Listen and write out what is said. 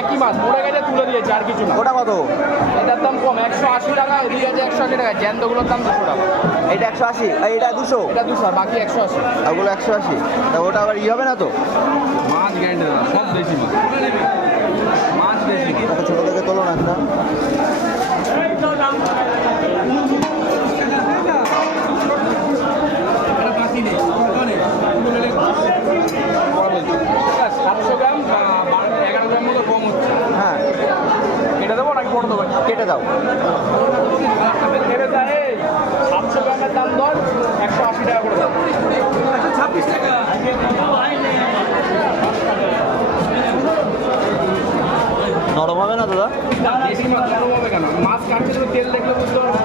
একই মাছ মরে গেছে তুলে দিয়েছে আর কিছু না। ওটা কত? এটার দাম কম 180 টাকা, এদিকে আছে 180 টাকা। জ্যান্তগুলোর দাম 200 টাকা। এটা 180, এটা 200, এটা 200 আর বাকি 180। ওগুলো 180। তা ওটা আবার ই হবে না তো? মাছ গ্যারান্টি দাদা, সব দেশি মাছ, মাছ দেশি। ছোটো থেকে তোলো না একটা। হ্যাঁ, কেটে দেবো নাকি বড় দেবো? কেটে দাও। কেটে দেয় 700 গ্রামের দাম ধর 180 টাকা করে দাও। 26 টাকা। নরম হবে না দাদা? দেশি মাছ নরম হবে কেন? মাছ কাটতে তেল দেখলে বুঝতে পারবো।